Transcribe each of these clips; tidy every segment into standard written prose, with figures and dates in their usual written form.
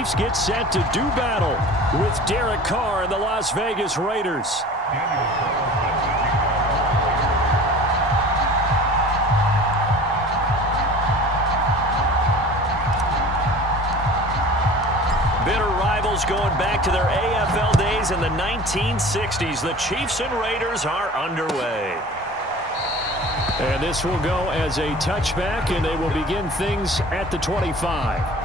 Chiefs get set to do battle with Derek Carr and the Las Vegas Raiders. Bitter rivals going back to their AFL days in the 1960s. The Chiefs and Raiders are underway. And this will go as a touchback, and they will begin things at the 25.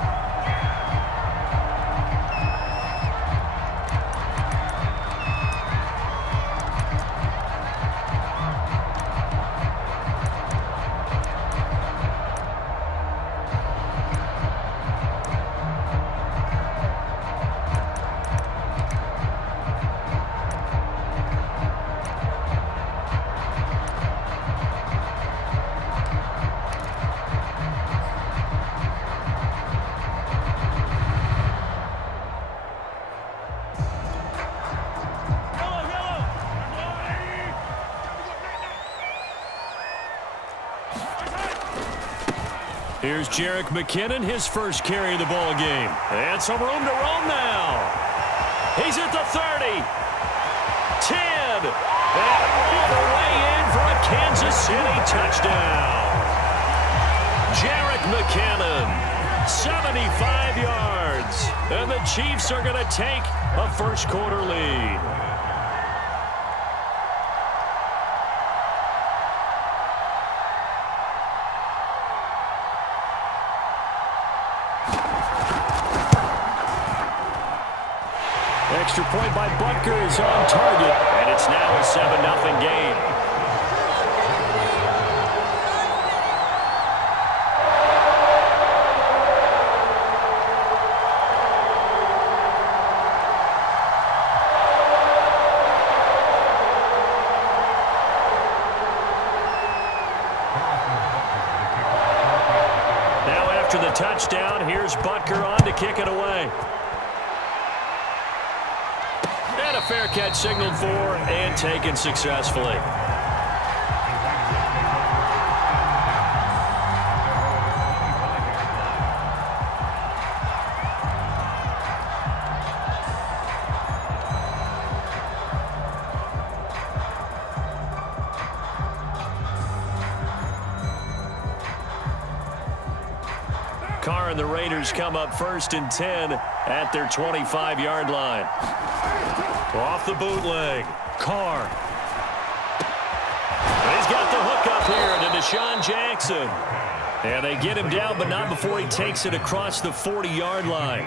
Here's Jerick McKinnon, his first carry of the ball game. And some room to roam now. He's at the 30. 10. And all the way in for a Kansas City touchdown. Jerick McKinnon, 75 yards. And the Chiefs are going to take a first quarter lead. Extra point by Butker is on target, and it's now a 7-0 game. Now after the touchdown, here's Butker on to kick it away. And a fair catch signaled for and taken successfully. Carr and the Raiders come up 1st and 10 at their 25-yard line. Off the bootleg. Carr. He's got the hook up here to Deshaun Jackson. And they get him down, but not before he takes it across the 40-yard line.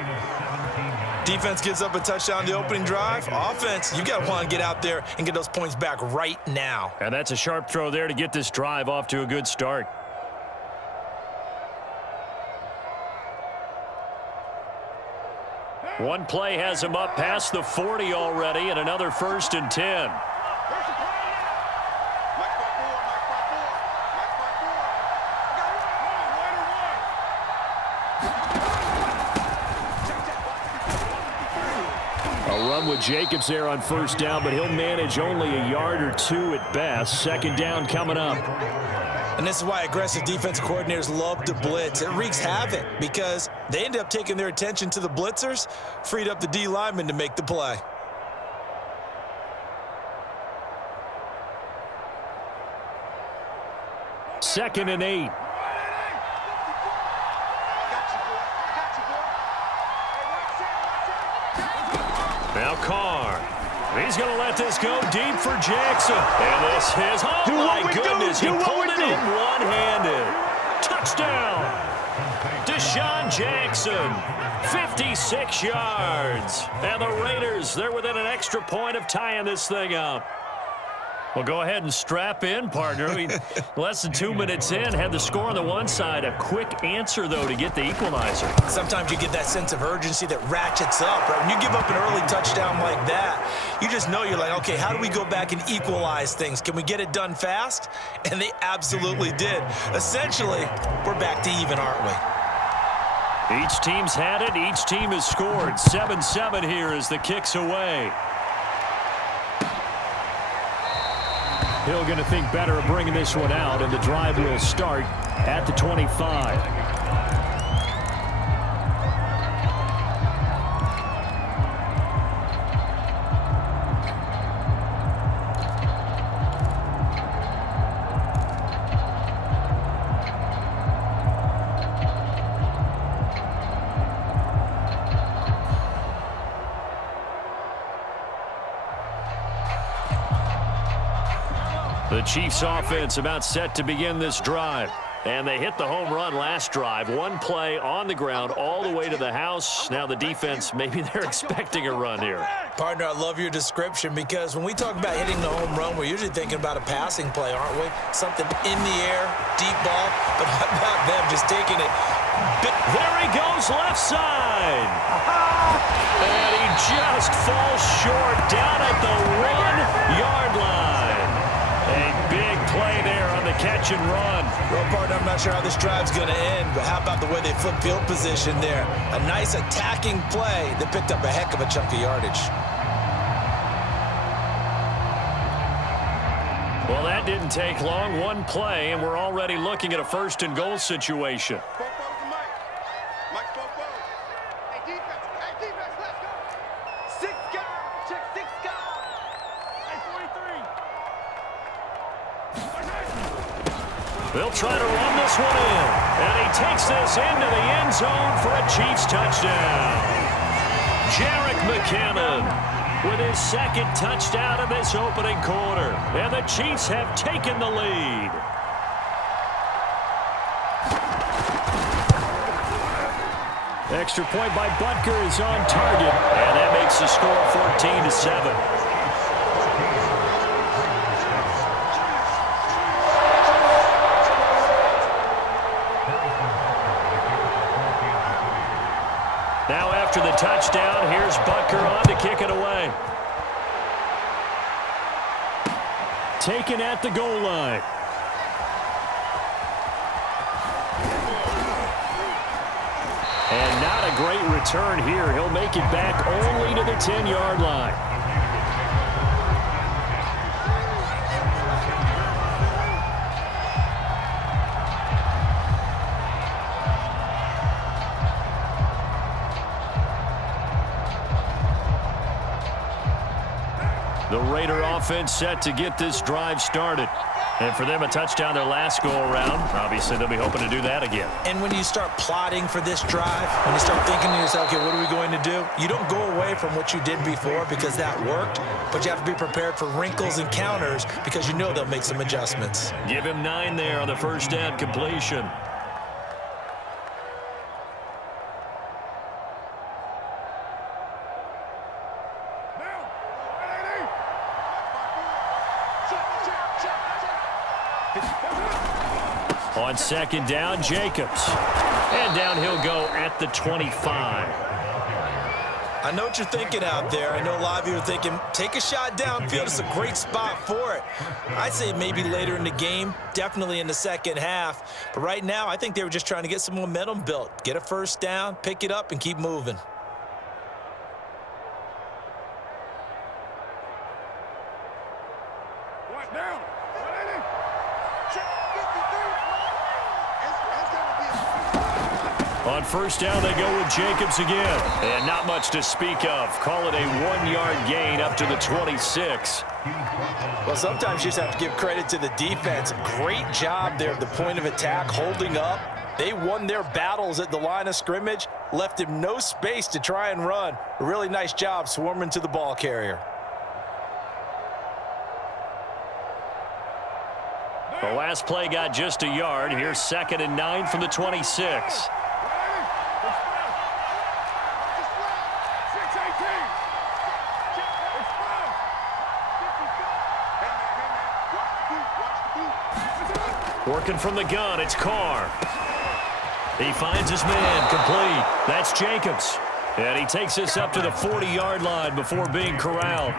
Defense gives up a touchdown the opening drive. Offense, you got to want to get out there and get those points back right now. And that's a sharp throw there to get this drive off to a good start. One play has him up past the 40 already, and another 1st and 10. A run with Jacobs there on 1st down, but he'll manage only a yard or 2 at best. 2nd down coming up. And this is why aggressive defensive coordinators love to blitz. It wreaks havoc because they end up taking their attention to the blitzers, freed up the D lineman to make the play. Second and 8. Now Carr. He's going to let this go deep for Jackson. And this is, oh my goodness, he pulled it in one-handed. Touchdown. Deshaun Jackson, 56 yards. And the Raiders, they're within an extra point of tying this thing up. Well, go ahead and strap in, partner. Less than 2 minutes in, had the score on the one side. A quick answer, though, to get the equalizer. Sometimes you get that sense of urgency that ratchets up, right? When you give up an early touchdown like that, you just know you're like, okay, how do we go back and equalize things? Can we get it done fast? And they absolutely did. Essentially, we're back to even, aren't we? Each team's had it. Each team has scored. 7-7 here as the kick's away. Hill going to think better of bringing this one out, and the drive will start at the 25. The Chiefs offense about set to begin this drive. And they hit the home run last drive. One play on the ground all the way to the house. Now the defense, maybe they're expecting a run here. Partner, I love your description because when we talk about hitting the home run, we're usually thinking about a passing play, aren't we? Something in the air, deep ball. But how about them just taking it? There he goes, left side. And he just falls short down at the 1-yard line. A big play there on the catch and run. Well, partner, I'm not sure how this drive's going to end, but how about the way they flip field position there? A nice attacking play that picked up a heck of a chunk of yardage. Well, that didn't take long. One play, and we're already looking at a first-and-goal situation. They'll try to run this one in. And he takes this into the end zone for a Chiefs touchdown. Jerick McKinnon with his second touchdown of this opening quarter. And the Chiefs have taken the lead. Extra point by Butker is on target. And that makes the score 14-7. Now after the touchdown, here's Butker on to kick it away. Taken at the goal line. And not a great return here. He'll make it back only to the 10-yard line. The Raider offense set to get this drive started. And for them, a touchdown their last go-around. Obviously, they'll be hoping to do that again. And when you start plotting for this drive, when you start thinking to yourself, okay, what are we going to do? You don't go away from what you did before because that worked, but you have to be prepared for wrinkles and counters because you know they'll make some adjustments. Give him 9 there on the first down completion. On second down, Jacobs. And down he'll go at the 25. I know what you're thinking out there. I know a lot of you are thinking, take a shot downfield. It's a great spot for it. I'd say maybe later in the game, definitely in the second half. But right now, I think they were just trying to get some momentum built. Get a first down, pick it up, and keep moving. On first down, they go with Jacobs again. And not much to speak of. Call it a 1-yard gain up to the 26. Well, sometimes you just have to give credit to the defense. Great job there at the point of attack, holding up. They won their battles at the line of scrimmage, left him no space to try and run. A really nice job swarming to the ball carrier. The last play got just a yard. Here's 2nd and 9 from the 26. Working from the gun, it's Carr. He finds his man, complete. That's Jacobs. And he takes this up to the 40-yard line before being corralled.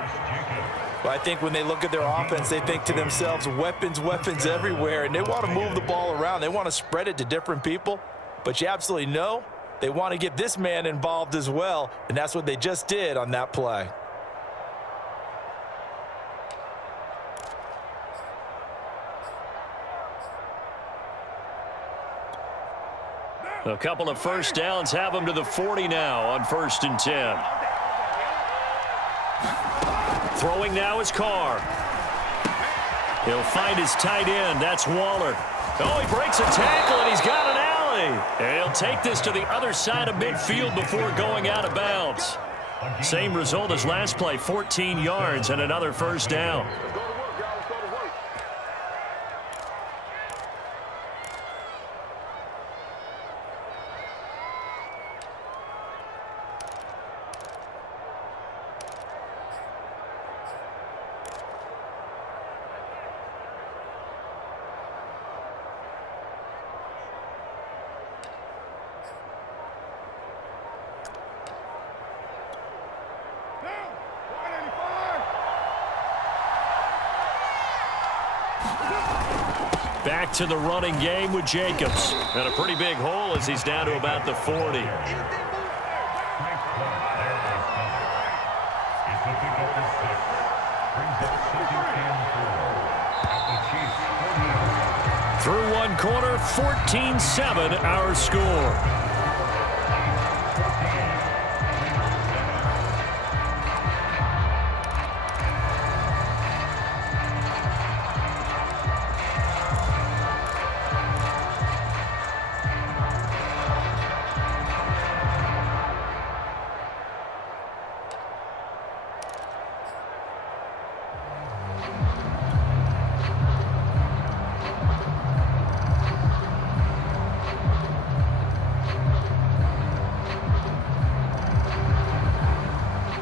Well, I think when they look at their offense, they think to themselves, weapons, weapons everywhere, and they want to move the ball around. They want to spread it to different people, but you absolutely know they want to get this man involved as well, and that's what they just did on that play. A couple of first downs have him to the 40 now on 1st and 10. Throwing now is Carr. He'll find his tight end. That's Waller. Oh, he breaks a tackle, and he's got an alley. And he'll take this to the other side of midfield before going out of bounds. Same result as last play, 14 yards and another first down. back to the running game with Jacobs. And a pretty big hole as he's down to about the 40. Through one quarter, 14-7 our score.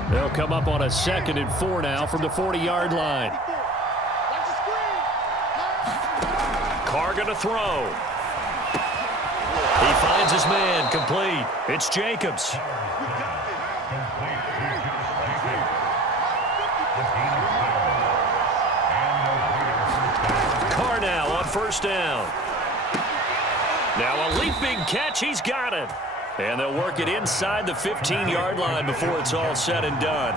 They'll come up on a 2nd and 4 now from the 40-yard line. Carr going to throw. He finds his man, complete. It's Jacobs. Carr now on 1st down. Now a leaping catch. He's got it. And they'll work it inside the 15-yard line before it's all said and done.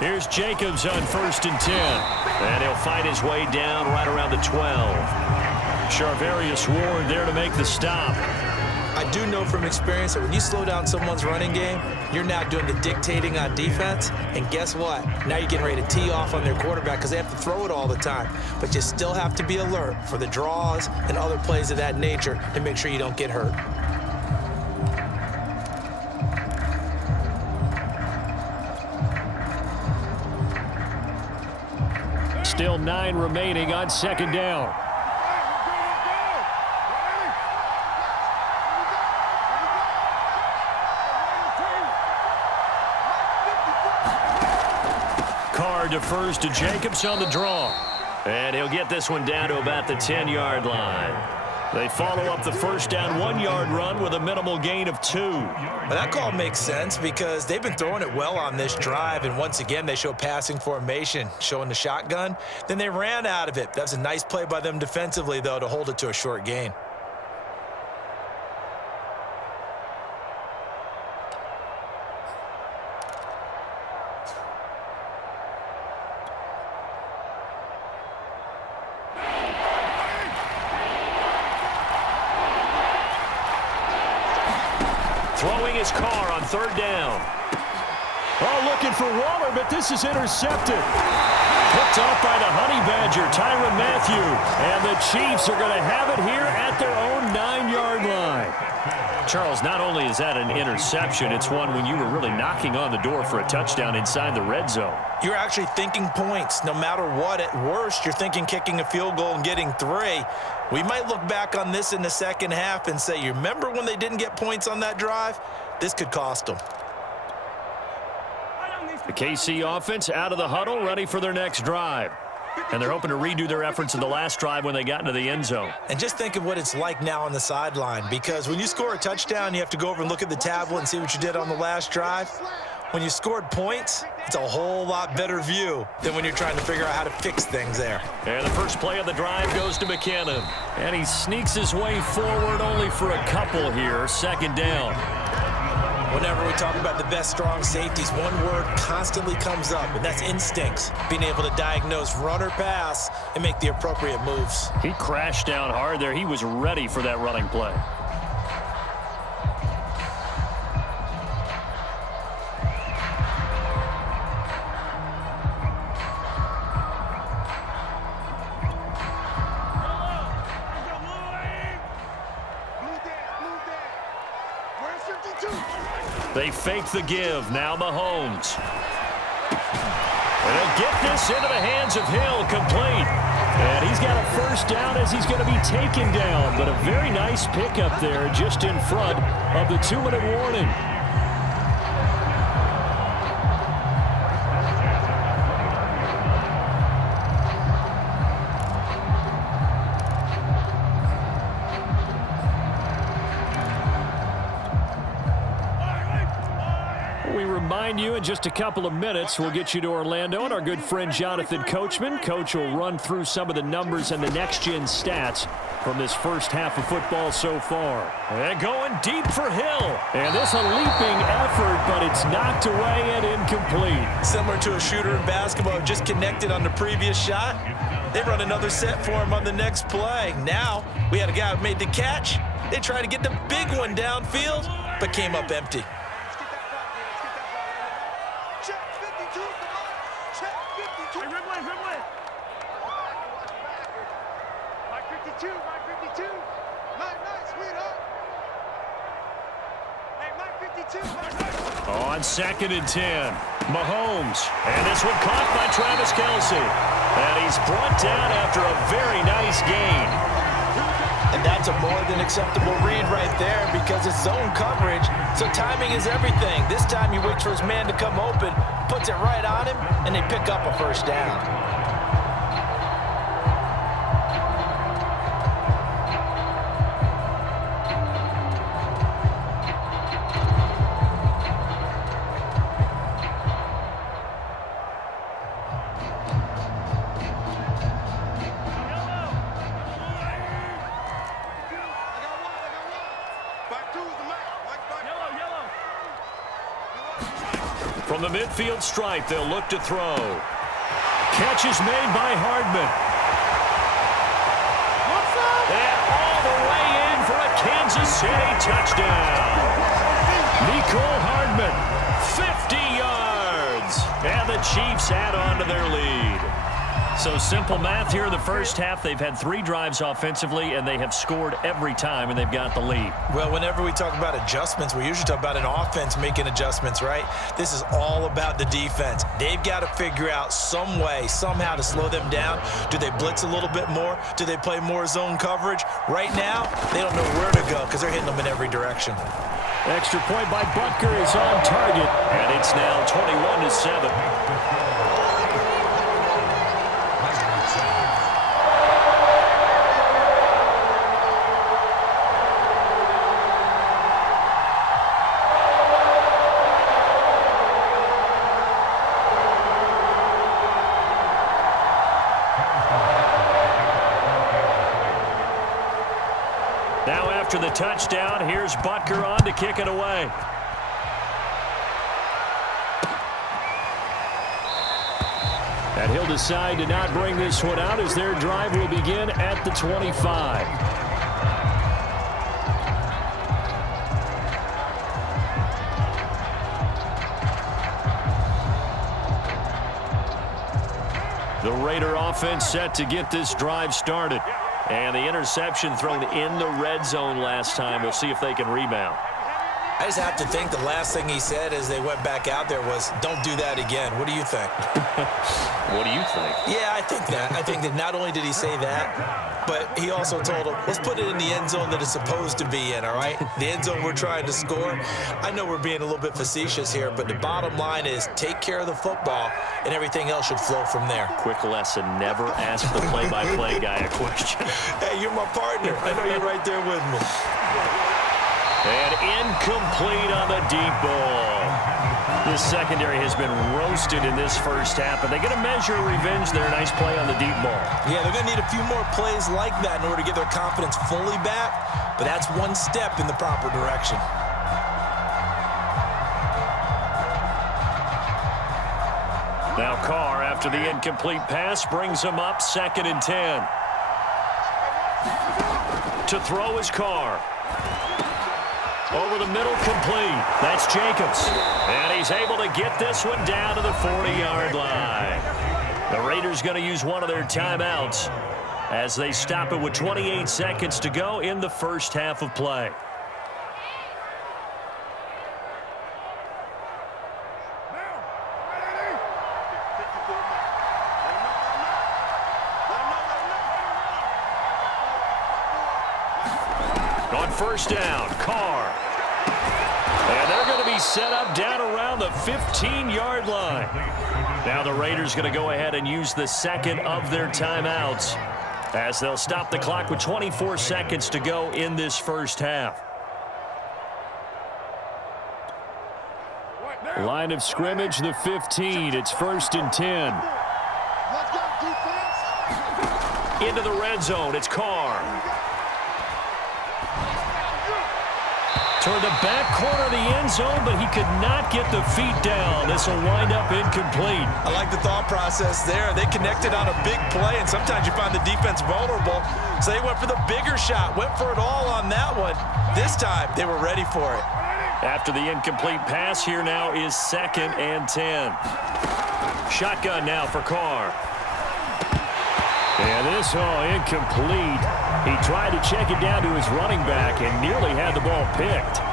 Here's Jacobs on 1st and 10. And he'll find his way down right around the 12. Charvarius Ward there to make the stop. I do know from experience that when you slow down someone's running game, you're now doing the dictating on defense. And guess what? Now you're getting ready to tee off on their quarterback because they have to throw it all the time. But you still have to be alert for the draws and other plays of that nature to make sure you don't get hurt. Still 9 remaining on 2nd down. Carr defers to Jacobs on the draw. And he'll get this one down to about the 10-yard line. They follow up the 1st down 1-yard run with a minimal gain of 2. But that call makes sense because they've been throwing it well on this drive, and once again they show passing formation, showing the shotgun. Then they ran out of it. That was a nice play by them defensively, though, to hold it to a short gain. Throwing his Carr on 3rd down. Oh, looking for Waller, but this is intercepted. Picked off by the Honey Badger, Tyrann Mathieu. And the Chiefs are going to have it here at their own 9-yard line. Charles, not only is that an interception, it's one when you were really knocking on the door for a touchdown inside the red zone. You're actually thinking points. No matter what, at worst, you're thinking kicking a field goal and getting 3. We might look back on this in the second half and say, you remember when they didn't get points on that drive? This could cost them. The KC offense out of the huddle, ready for their next drive. And they're hoping to redo their efforts in the last drive when they got into the end zone. And just think of what it's like now on the sideline, because when you score a touchdown, you have to go over and look at the tablet and see what you did on the last drive. When you scored points, it's a whole lot better view than when you're trying to figure out how to fix things there. And the first play of the drive goes to McKinnon. And he sneaks his way forward only for a couple here. 2nd down. Whenever we talk about the best strong safeties, one word constantly comes up, and that's instincts. Being able to diagnose run or pass and make the appropriate moves. He crashed down hard there. He was ready for that running play. They fake the give. Now Mahomes. And they'll get this into the hands of Hill, complete. And he's got a 1st down as he's going to be taken down. But a very nice pickup there just in front of the 2-minute warning. remind you in just a couple of minutes, we'll get you to Orlando, and our good friend Jonathan Coachman. Coach will run through some of the numbers and the next-gen stats from this first half of football so far. And going deep for Hill. And this a leaping effort, but it's knocked away and incomplete. Similar to a shooter in basketball, just connected on the previous shot. They run another set for him on the next play. Now, we had a guy who made the catch. They tried to get the big one downfield, but came up empty. On 2nd and 10, Mahomes. And this one caught by Travis Kelce. And he's brought down after a very nice gain. And that's a more than acceptable read right there because it's zone coverage, so timing is everything. This time he waits for his man to come open, puts it right on him, and they pick up a first down. From the midfield stripe, they'll look to throw. Catch is made by Hardman. And all the way in for a Kansas City touchdown. Nicole Hardman, 50 yards. And the Chiefs add on to their lead. So simple math here in the first half. They've had 3 drives offensively, and they have scored every time, and they've got the lead. Well, whenever we talk about adjustments, we usually talk about an offense making adjustments, right? This is all about the defense. They've got to figure out some way, somehow to slow them down. Do they blitz a little bit more? Do they play more zone coverage? Right now, they don't know where to go because they're hitting them in every direction. Extra point by Butker is on target, and it's now 21-7. Now after the touchdown, here's Butker on to kick it away. And he'll decide to not bring this one out as their drive will begin at the 25. The Raider offense set to get this drive started. And the interception thrown in the red zone last time. We'll see if they can rebound. I just have to think the last thing he said as they went back out there was, don't do that again. What do you think? What do you think? Yeah, I think that. I think that not only did he say that, but he also told him, let's put it in the end zone that it's supposed to be in, all right? The end zone we're trying to score. I know we're being a little bit facetious here, but the bottom line is take care of the football, and everything else should flow from there. Quick lesson, never ask the play-by-play guy a question. Hey, you're my partner. I know you're right there with me. And incomplete on the deep ball. This secondary has been roasted in this first half, but they get a measure of revenge there. Nice play on the deep ball. Yeah, they're going to need a few more plays like that in order to get their confidence fully back, but that's one step in the proper direction. Now Carr, after the incomplete pass, brings him up 2nd and 10. To throw is Carr. Over the middle, complete. That's Jacobs. And he's able to get this one down to the 40-yard line. The Raiders going to use one of their timeouts as they stop it with 28 seconds to go in the first half of play. On first down, Carr. And they're going to be set up down around the 15-yard line. Now the Raiders going to go ahead and use the second of their timeouts as they'll stop the clock with 24 seconds to go in this first half. Line of scrimmage, the 15. It's 1st and 10. Let's go, defense. Into the red zone. It's Carr. Toward the back corner of the end zone, but he could not get the feet down. This will wind up incomplete. I like the thought process there. They connected on a big play, and sometimes you find the defense vulnerable. So they went for the bigger shot, went for it all on that one. This time, they were ready for it. After the incomplete pass, here now is 2nd and 10. Shotgun now for Carr. And this, incomplete. He tried to check it down to his running back and nearly had the ball picked.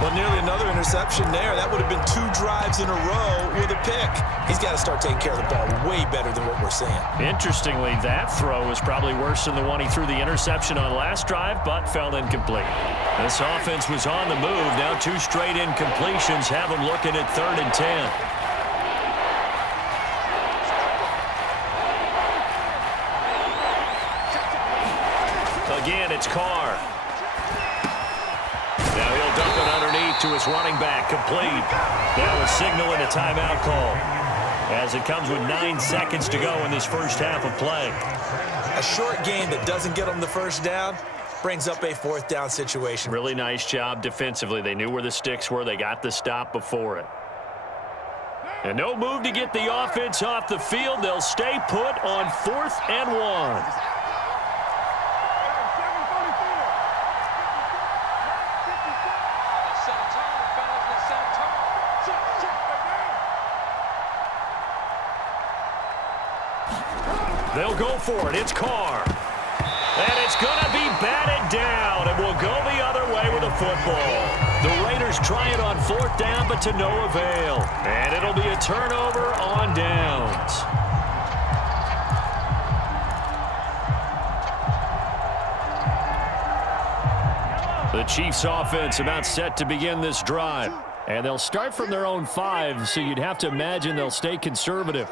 Well, nearly another interception there. That would have been 2 drives in a row with a pick. He's got to start taking care of the ball way better than what we're seeing. Interestingly, that throw was probably worse than the one he threw the interception on last drive, but fell incomplete. This offense was on the move. Now 2 straight incompletions have them looking at 3rd and 10. Again, it's Carr. Now he'll dump it underneath to his running back. Complete. Now a signal and a timeout call as it comes with 9 seconds to go in this first half of play. A short game that doesn't get them the first down brings up a 4th down situation. Really nice job defensively. They knew where the sticks were. They got the stop before it. And no move to get the offense off the field. They'll stay put on 4th and 1. They'll go for it. It's Carr. And it's going to be batted down, and will go the other way with the football. The Raiders try it on 4th down, but to no avail. And it'll be a turnover on downs. The Chiefs offense about set to begin this drive. And they'll start from their own 5, so you'd have to imagine they'll stay conservative.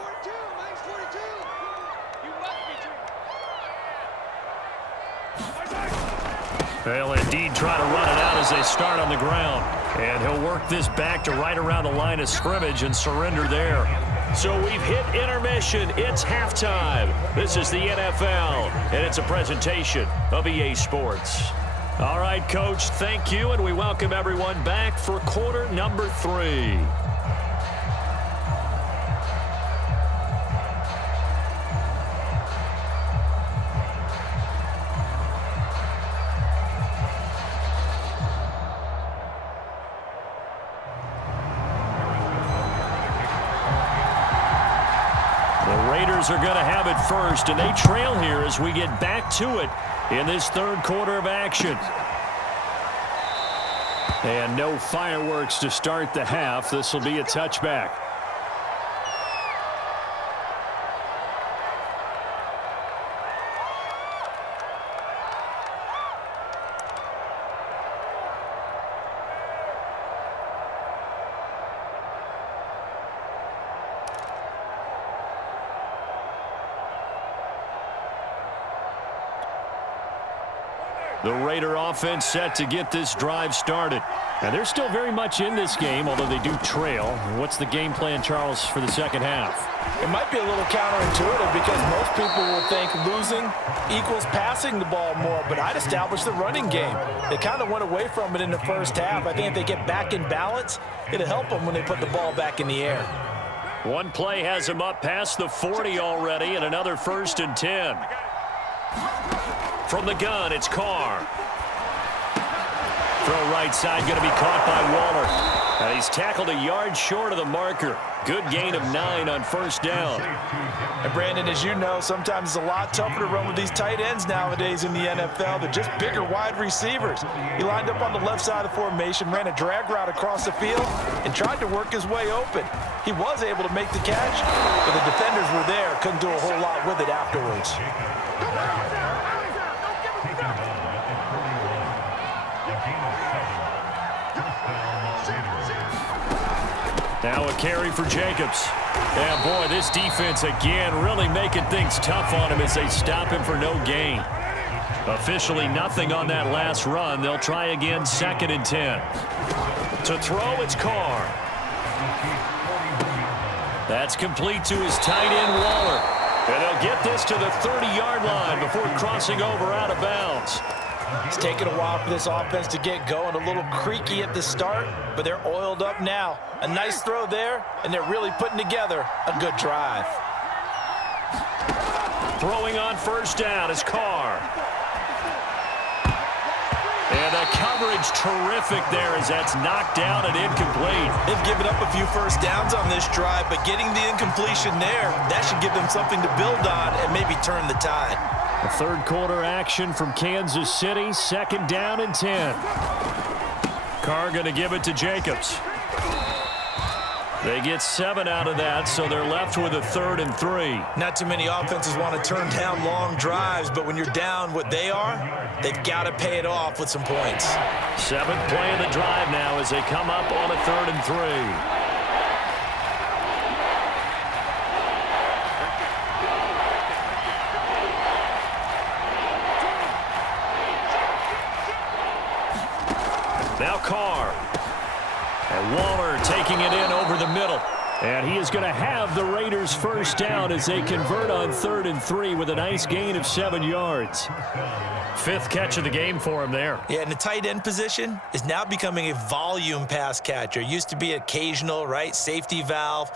They'll indeed try to run it out as they start on the ground. And he'll work this back to right around the line of scrimmage and surrender there. So we've hit intermission. It's halftime. This is the NFL, and it's a presentation of EA Sports. All right, Coach, thank you, and we welcome everyone back for quarter number 3. Are going to have it first, and they trail here as we get back to it in this 3rd quarter of action. And no fireworks to start the half. This will be a touchback. The Raider offense set to get this drive started. And they're still very much in this game, although they do trail. What's the game plan, Charles, for the second half? It might be a little counterintuitive because most people will think losing equals passing the ball more, but I'd establish the running game. They kind of went away from it in the first half. I think if they get back in balance, it'll help them when they put the ball back in the air. One play has them up past the 40 already, and another 1st and 10. From the gun, it's Carr. Throw right side, going to be caught by Waller. And he's tackled a yard short of the marker. Good gain of 9 on 1st down. And Brandon, as you know, sometimes it's a lot tougher to run with these tight ends nowadays in the NFL. They're just bigger wide receivers. He lined up on the left side of the formation, ran a drag route across the field, and tried to work his way open. He was able to make the catch, but the defenders were there. Couldn't do a whole lot with it afterwards. Now a carry for Jacobs. And boy, this defense again really making things tough on him as they stop him for no gain. Officially nothing on that last run. They'll try again, 2nd and 10. To throw, it's Carr. That's complete to his tight end, Waller. And they'll get this to the 30-yard line before crossing over out of bounds. It's taken a while for this offense to get going. A little creaky at the start, but they're oiled up now. A nice throw there, and they're really putting together a good drive. Throwing on first down is Carr. And the coverage terrific there as that's knocked down and incomplete. They've given up a few first downs on this drive, but getting the incompletion there, that should give them something to build on and maybe turn the tide. A third quarter action from Kansas City, second down and 10. Carr going to give it to Jacobs. They get 7 out of that, so they're left with a 3rd and 3. Not too many offenses want to turn down long drives, but when you're down what they are, they've got to pay it off with some points. 7th play of the drive now as they come up on a 3rd and 3. Now Carr. And Waller taking it in over the middle. And he is going to have the Raiders first down as they convert on 3rd and 3 with a nice gain of 7 yards. 5th catch of the game for him there. Yeah, and the tight end position is now becoming a volume pass catcher. Used to be occasional, right? Safety valve.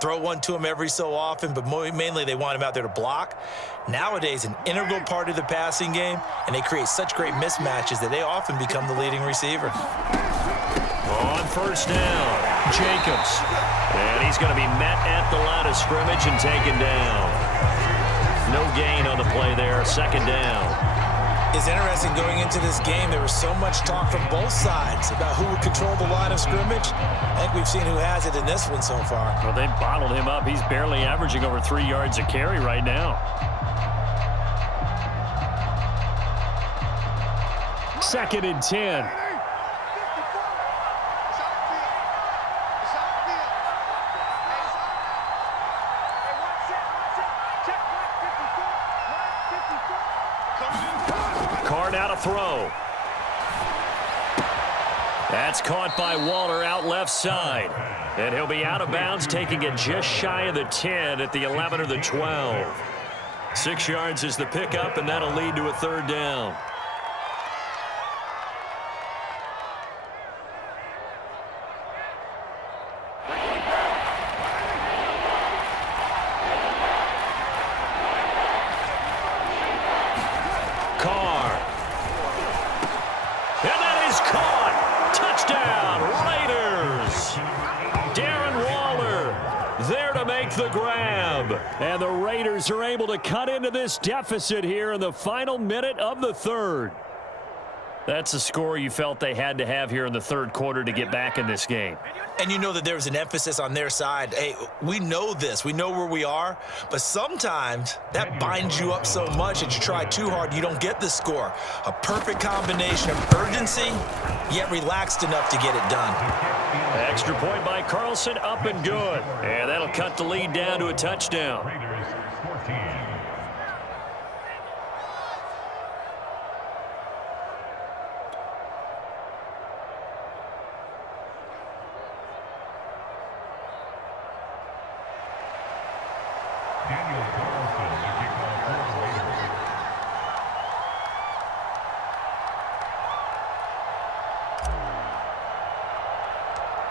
Throw one to him every so often, but mainly they want him out there to block. Nowadays, an integral part of the passing game, and they create such great mismatches that they often become the leading receiver. On first down, Jacobs. And he's going to be met at the line of scrimmage and taken down. No gain on the play there, second down. It's interesting going into this game. There was so much talk from both sides about who would control the line of scrimmage. I think we've seen who has it in this one so far. Well, they bottled him up. He's barely averaging over 3 yards a carry right now. 2nd and 10. Carr out of throw. That's caught by Waller out left side. And he'll be out of bounds, taking it just shy of the 10 at the 11 or the 12. 6 yards is the pickup, and that'll lead to a 3rd down. The grab, and the Raiders are able to cut into this deficit here in the final minute of the 3rd. That's the score you felt they had to have here in the 3rd quarter to get back in this game. And you know that there was an emphasis on their side. Hey, we know this. We know where we are. But sometimes that binds you up so much that you try too hard, you don't get the score. A perfect combination of urgency, yet relaxed enough to get it done. Extra point by Carlson, up and good. And that'll cut the lead down to a touchdown.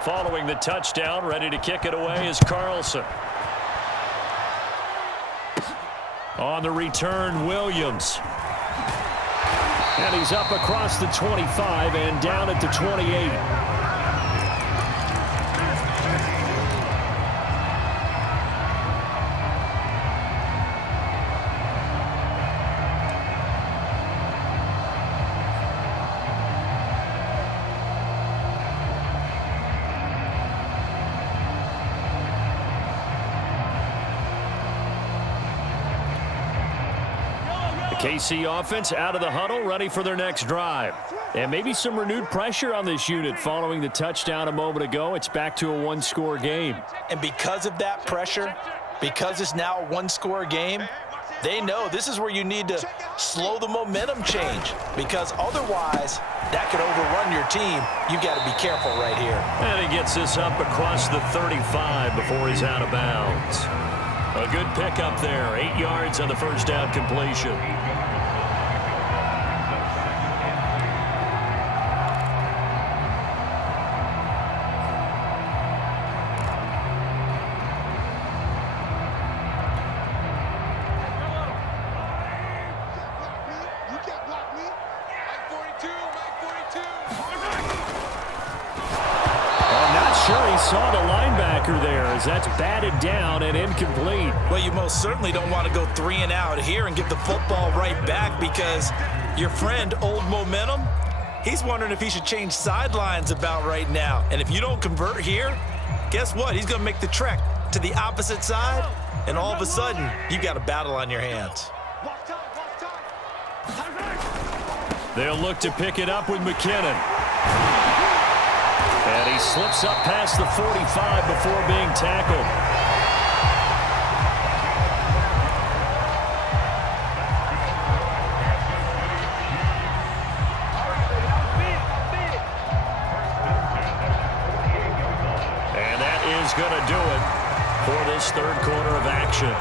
Following the touchdown, ready to kick it away is Carlson. On the return, Williams. And he's up across the 25 and down at the 28. KC offense out of the huddle, ready for their next drive. And maybe some renewed pressure on this unit following the touchdown a moment ago. It's back to a one-score game. And because of that pressure, because it's now a one-score game, They know this is where you need to slow the momentum change, because otherwise that could overrun your team. You've got to be careful right here. And he gets this up across the 35 before he's out of bounds. A good pickup there, 8 yards on the first down completion. Saw the linebacker there as that's batted down and incomplete. Well, you most certainly don't want to go 3 and out here and get the football right back, because your friend, Old Momentum, he's wondering if he should change sidelines about right now. And if you don't convert here, guess what? He's going to make the trek to the opposite side, and all of a sudden, you've got a battle on your hands. They'll look to pick it up with McKinnon. And he slips up past the 45 before being tackled. And that is going to do it for this third quarter of action.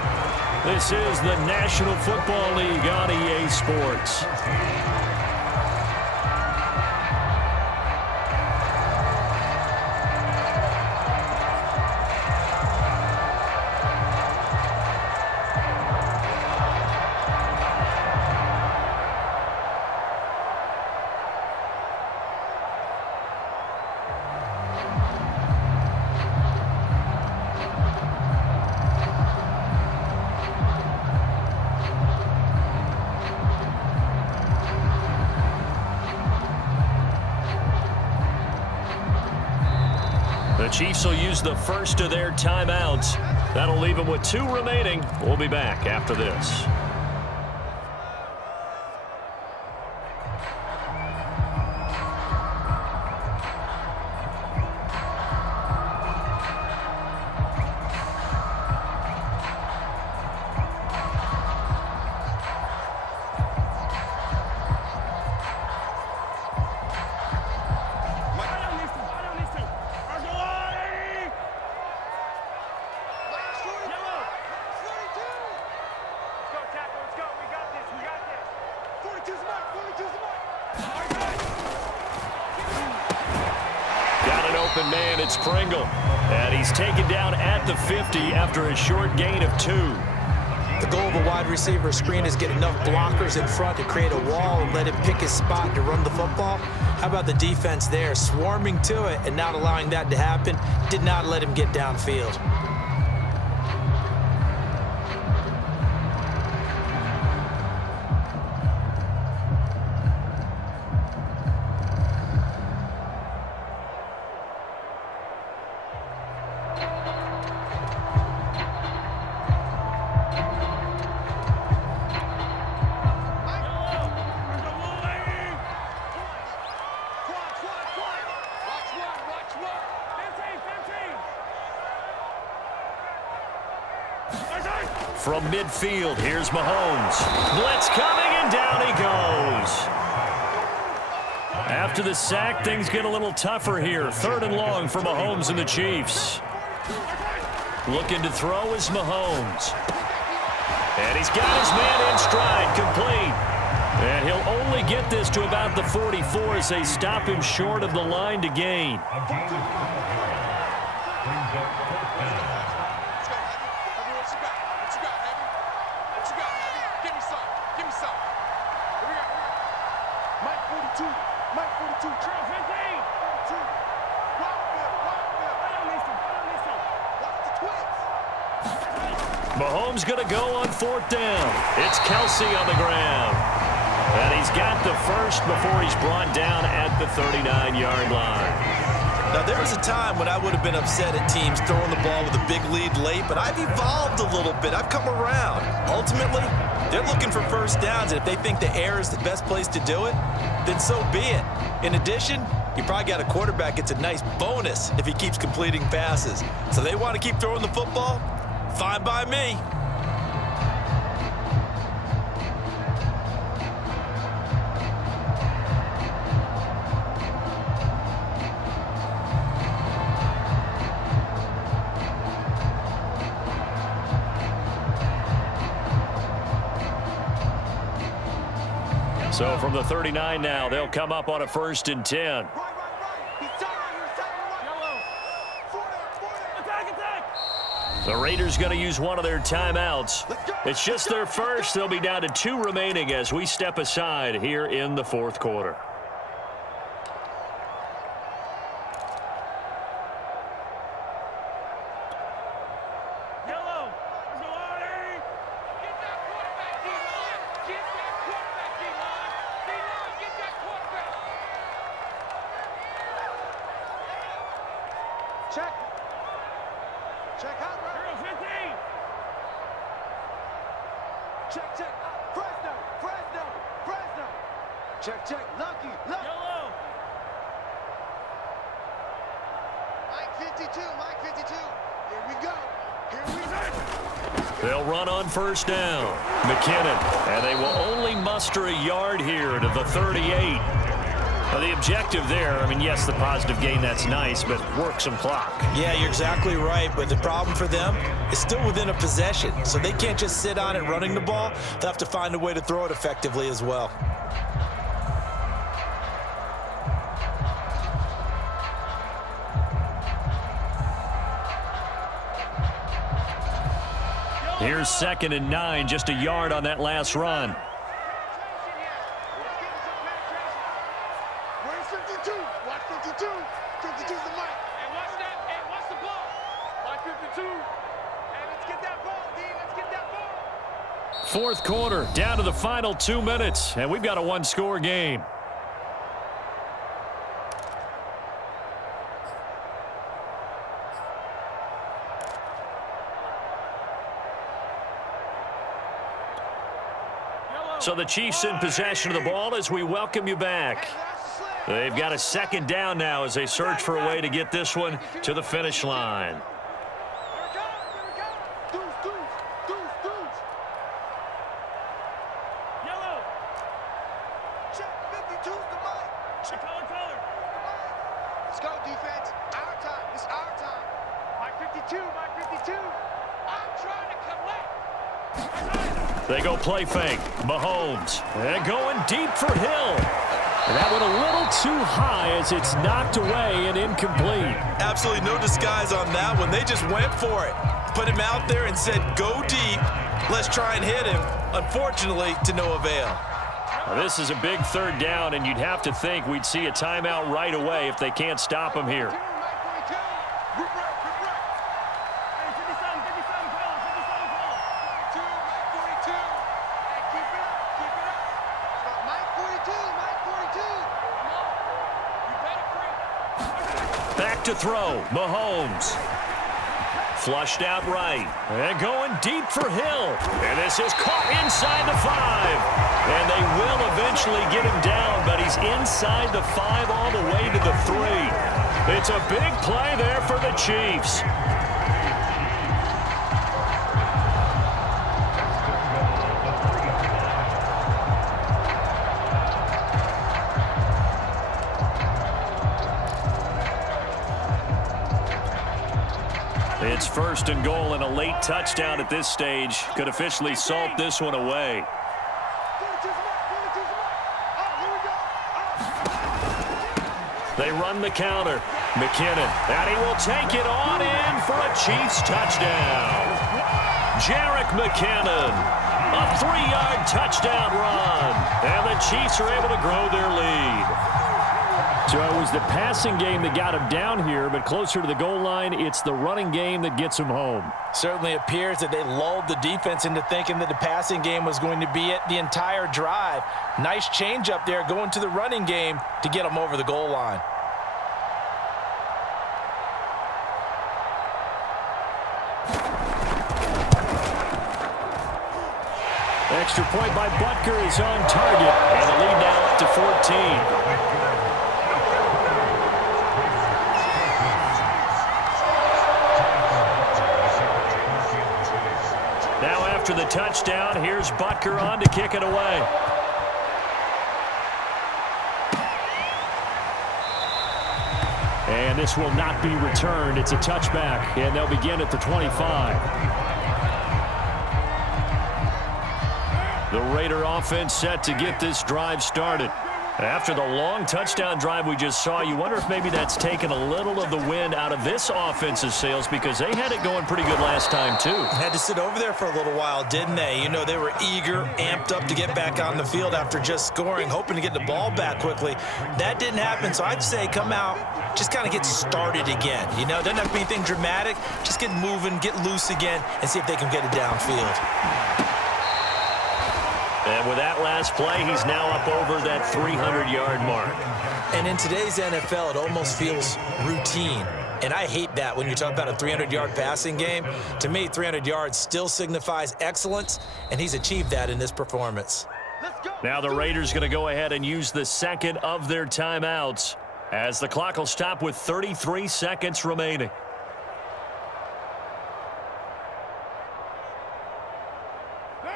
This is the National Football League on EA Sports. The Chiefs will use the first of their timeouts. That'll leave them with 2 remaining. We'll be back after this. Man, it's Pringle, and he's taken down at the 50 after a short gain of 2. The goal of a wide receiver screen is get enough blockers in front to create a wall and let him pick his spot to run the football. How about the defense there, swarming to it and not allowing that to happen? Did not let him get downfield. From midfield, here's Mahomes. Blitz coming, and down he goes. After the sack, things get a little tougher here. 3rd and long for Mahomes and the Chiefs. Looking to throw is Mahomes. And he's got his man in stride, complete. And he'll only get this to about the 44 as they stop him short of the line to gain. Mahomes going to go on 4th down. It's Kelsey on the ground. And he's got the first before he's brought down at the 39-yard line. Now, there was a time when I would have been upset at teams throwing the ball with a big lead late, but I've evolved a little bit. I've come around. Ultimately, they're looking for first downs, and if they think the air is the best place to do it, then so be it. In addition, you probably got a quarterback gets a nice bonus if he keeps completing passes. So they want to keep throwing the football? Fine by me. So from the 39 now, they'll come up on a 1st and 10. The Raiders going to use one of their timeouts. It's just their first. They'll be down to 2 remaining as we step aside here in the 4th quarter. Check. Check out. Check, check. Fresno. Check, check. Lucky. Yellow. Mike 52. Here we go. They'll run on 1st down. McKinnon. And they will only muster a yard here to the 38. Now, the objective there, I mean, yes, the positive gain, that's nice, but work some clock. Yeah, you're exactly right, but the problem for them is still within a possession, so they can't just sit on it running the ball. They'll have to find a way to throw it effectively as well. Here's 2nd and 9, just a yard on that last run. Where's 52? Watch 52. 52's the mic. And watch that. And watch the ball. Watch 52. And let's get that ball, D. Let's get that ball. 4th quarter, down to the final 2 minutes, and we've got a 1-score game. So the Chiefs in possession of the ball as we welcome you back. They've got a 2nd down now as they search for a way to get this one to the finish line. Yellow. Check 52's the mic. Check color. Let's go, defense. Our time. It's our time. Mike 52. I'm trying to collect. They go play fake. Mahomes. And going deep for Hill. And that went a little too high as it's knocked away and incomplete. Absolutely no disguise on that one. They just went for it. Put him out there and said, go deep. Let's try and hit him. Unfortunately, to no avail. Now, this is a big 3rd down, and you'd have to think we'd see a timeout right away if they can't stop him here. Back to throw. Mahomes. Flushed out right. And going deep for Hill. And this is caught inside the 5. And they will eventually get him down, but he's inside the 5 all the way to the 3. It's a big play there for the Chiefs. It's 1st and goal, and a late touchdown at this stage could officially salt this one away. They run the counter. McKinnon, and he will take it on in for a Chiefs touchdown. Jerick McKinnon, a 3-yard touchdown run, and the Chiefs are able to grow their lead. So it was the passing game that got him down here, but closer to the goal line, it's the running game that gets him home. Certainly appears that they lulled the defense into thinking that the passing game was going to be it the entire drive. Nice change up there going to the running game to get them over the goal line. Extra point by Butker is on target, and the lead now up to 14. Now after the touchdown, here's Butker on to kick it away. And this will not be returned. It's a touchback, and they'll begin at the 25. The Raider offense set to get this drive started. After the long touchdown drive we just saw, you wonder if maybe that's taken a little of the wind out of this offense's sails because they had it going pretty good last time, too. Had to sit over there for a little while, didn't they? You know, they were eager, amped up to get back on the field after just scoring, hoping to get the ball back quickly. That didn't happen, so I'd say come out, just kind of get started again. You know, doesn't have to be anything dramatic. Just get moving, get loose again, and see if they can get it downfield. And with that last play, he's now up over that 300-yard mark. And in today's NFL, it almost feels routine. And I hate that when you talk about a 300-yard passing game. To me, 300 yards still signifies excellence, and he's achieved that in this performance. Now the Raiders going to go ahead and use the second of their timeouts as the clock will stop with 33 seconds remaining.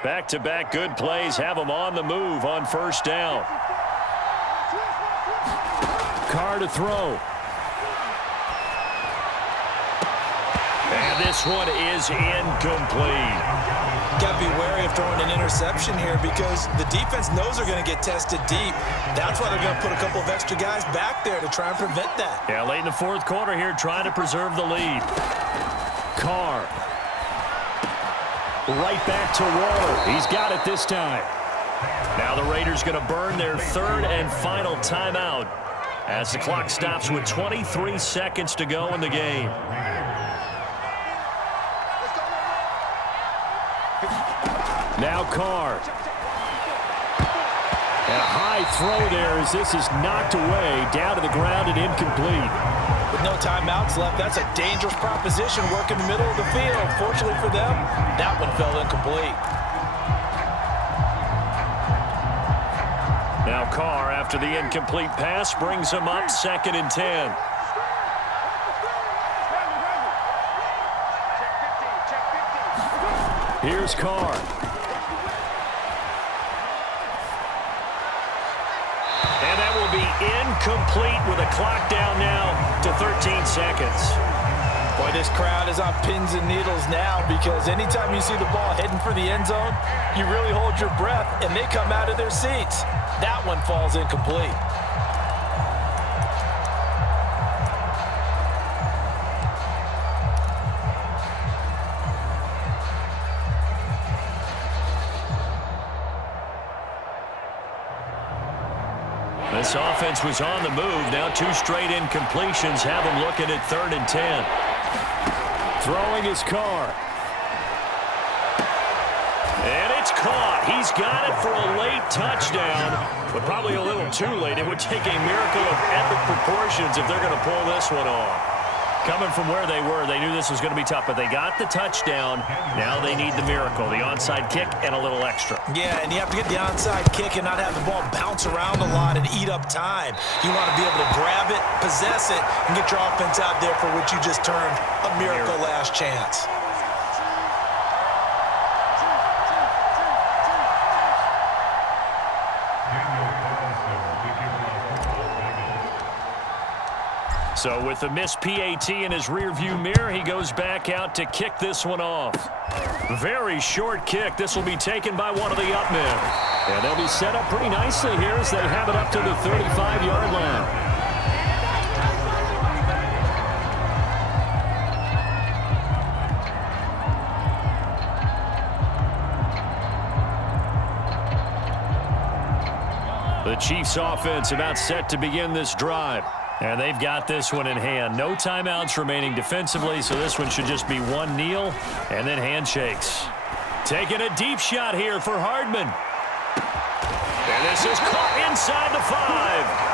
Back-to-back good plays have them on the move on first down. Carr to throw. And this one is incomplete. Got to be wary of throwing an interception here because the defense knows they're going to get tested deep. That's why they're going to put a couple of extra guys back there to try and prevent that. Yeah, late in the fourth quarter here, trying to preserve the lead. Carr. Right back to Waller. He's got it this time. Now the Raiders going to burn their third and final timeout as the clock stops with 23 seconds to go in the game. Now Carr. And a high throw there as this is knocked away, down to the ground and incomplete. With no timeouts left, that's a dangerous proposition, working the middle of the field. Fortunately for them, that one fell incomplete. Now Carr, after the incomplete pass, brings him up 2nd and 10. Here's Carr. And that will be incomplete with a clock down now to 13 seconds. Boy, this crowd is on pins and needles now because anytime you see the ball heading for the end zone, you really hold your breath, and they come out of their seats. That one falls incomplete. This offense was on the move. Now 2 straight incompletions have them looking at 3rd and 10. Throwing his Carr. And it's caught. He's got it for a late touchdown, but probably a little too late. It would take a miracle of epic proportions if they're going to pull this one off. Coming from where they were, they knew this was going to be tough, but they got the touchdown. Now they need the miracle, the onside kick and a little extra. Yeah, and you have to get the onside kick and not have the ball bounce around a lot and eat up time. You want to be able to grab it, possess it, and get your offense out there for what you just termed a miracle last chance. So with the missed PAT in his rearview mirror, he goes back out to kick this one off. Very short kick. This will be taken by one of the up men. And they'll be set up pretty nicely here as they have it up to the 35-yard line. The Chiefs offense about set to begin this drive. And they've got this one in hand. No timeouts remaining defensively, so this one should just be one kneel and then handshakes. Taking a deep shot here for Hardman. And this is caught inside the 5.